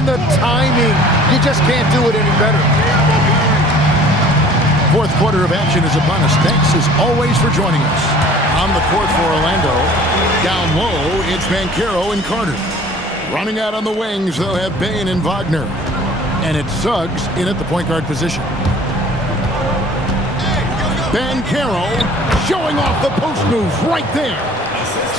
And the timing. You just can't do it any better. Fourth quarter of action is upon us. Thanks as always for joining us. On the court for Orlando. Down low, it's Banchero and Carter. Running out on the wings, they'll have Bane and Wagner. And it's Suggs in at the point guard position. Banchero showing off the post move right there.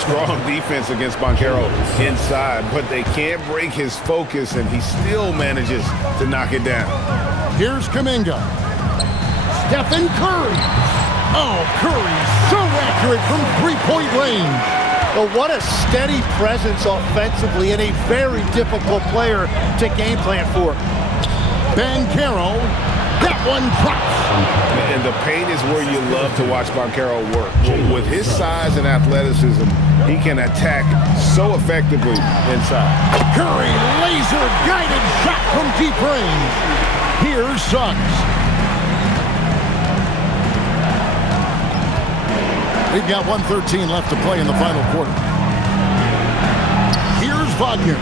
Strong defense against Banchero inside, but they can't break his focus, and he still manages to knock it down. Here's Kuminga. Stephen Curry. Oh, Curry so accurate from three-point range. But what a steady presence offensively and a very difficult player to game plan for. Banchero, that one drops. And the paint is where you love to watch Banchero work. With his size and athleticism, he can attack so effectively inside. Curry, laser-guided shot from deep range. Here's Suggs. We've got 1:13 left to play in the final quarter. Here's Wagner.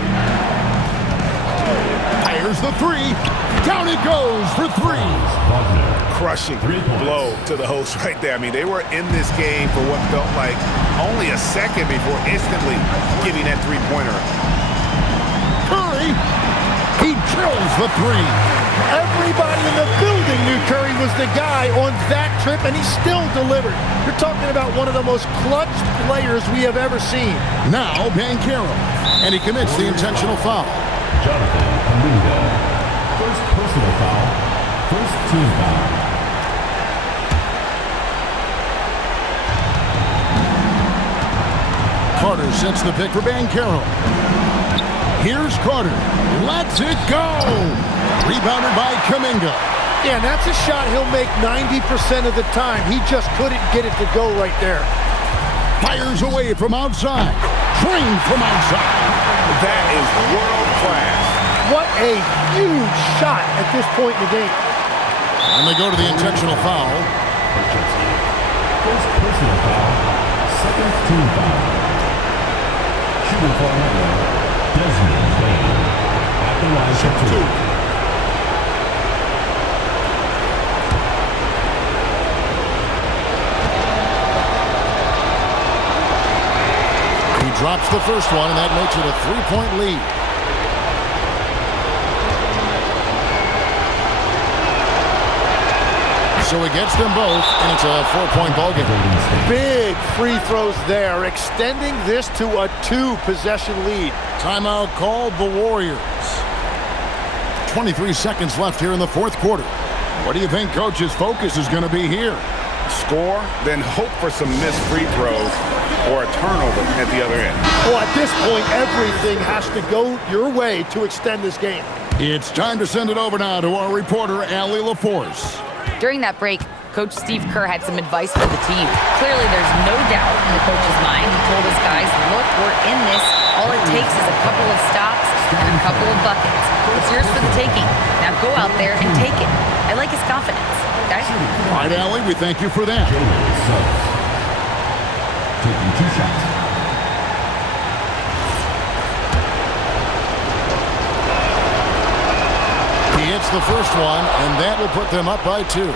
Fires the three. Down it goes for three. Crushing blow to the host right there. I mean, they were in this game for what felt like only a second before instantly giving that three-pointer. Curry, he drills the three. Everybody in the building knew Curry was the guy on that trip, and he still delivered. You're talking about one of the most clutch players we have ever seen. Now Banchero, and he commits the intentional foul. Jonathan Kuminga. First personal foul, first team foul. Carter sets the pick for Banchero. Here's Carter. Lets it go. Rebounded by Kuminga. Yeah, and that's a shot he'll make 90% of the time. He just couldn't get it to go right there. Fires away from outside. Trained from outside. That is world class. What a huge shot at this point in the game. And they go to the intentional foul. First personal foul, second team foul. Shooting for Orlando, Desmond Bane. At the line for two. He drops the first one, and that makes it a three-point lead. So he gets them both, and it's a four-point ballgame. Big free throws there, extending this to a two-possession lead. Timeout called the Warriors. 23 seconds left here in the fourth quarter. What do you think Coach's focus is going to be here? Score, then hope for some missed free throws or a turnover at the other end. Well, at this point, everything has to go your way to extend this game. It's time to send it over now to our reporter, Allie LaForce. During that break, Coach Steve Kerr had some advice for the team. Clearly, there's no doubt in the coach's mind. He told his guys, look, we're in this. All it takes is a couple of stops and a couple of buckets. It's yours for the taking. Now go out there and take it. I like his confidence. Guys? All right, Allie, we thank you for that. Suggs. Taking two shots. He hits the first one, and that will put them up by two.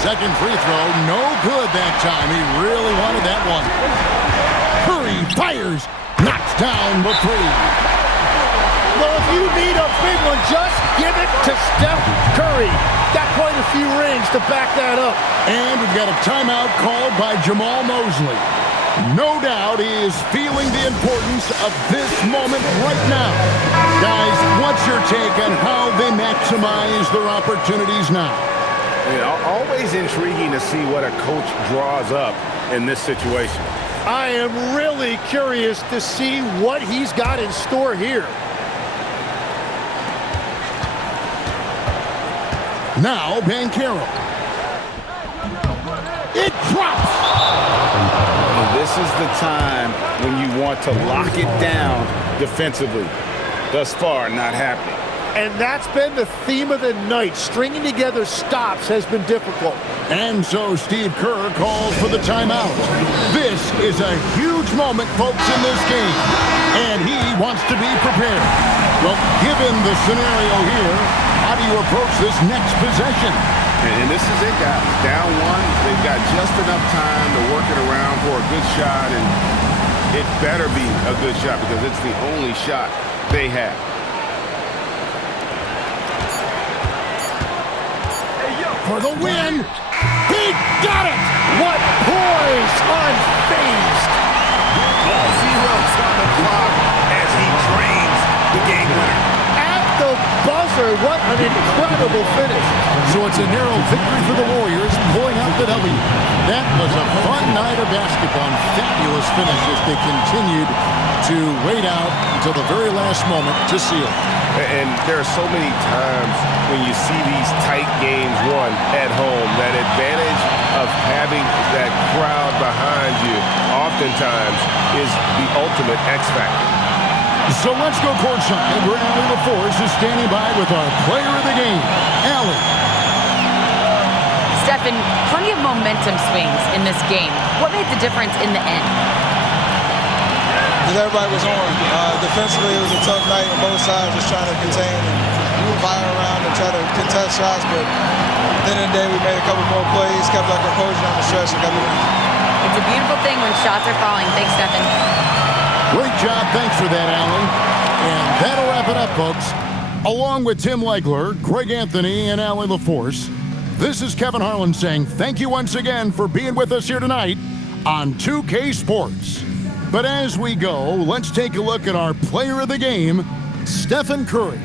Second free throw, no good that time. He really wanted that one. Curry fires, knocks down the three. Well, if you need a big one, just give it to Steph Curry. Got quite a few rings to back that up. And we've got a timeout called by Jamal Mosley. No doubt he is feeling the importance of this moment right now. Guys, what's your take on how they maximize their opportunities now? Yeah, always intriguing to see what a coach draws up in this situation. I am really curious to see what he's got in store here. Now, Banchero. It drops. And this is the time when you want to lock it down defensively. Thus far, not happening. And that's been the theme of the night. Stringing together stops has been difficult. And so Steve Kerr calls for the timeout. This is a huge moment, folks, in this game. And he wants to be prepared. Well, given the scenario here, how do you approach this next possession? And this is it, guys. Down one, they've got just enough time to work it around for a good shot, and it better be a good shot because it's the only shot they have. For the win, he got it! What poise, unfazed. 0's on the clock as he drains the game winner. At the buzzer, what an incredible finish. So it's a narrow victory for the Warriors, pulling out the W. That was a fun night of basketball and fabulous finish as they continued to wait out until the very last moment to seal. And there are so many times when you see these tight games won at home, that advantage of having that crowd behind you oftentimes is the ultimate X factor. So let's go courtside where Allie LaForce is standing by with our player of the game, Allie. Stephen, plenty of momentum swings in this game. What made the difference in the end? Because everybody was on. Defensively, it was a tough night on both sides, just trying to contain and fire around and try to contest shots. But at the end of the day, we made a couple more plays, kept our composure on the stretch, and got the win. It's a beautiful thing when shots are falling. Thanks, Stephen. Great job. Thanks for that, Allie. And that'll wrap it up, folks. Along with Tim Legler, Greg Anthony, and Allie LaForce, this is Kevin Harlan saying thank you once again for being with us here tonight on 2K Sports. But as we go, let's take a look at our player of the game, Stephen Curry.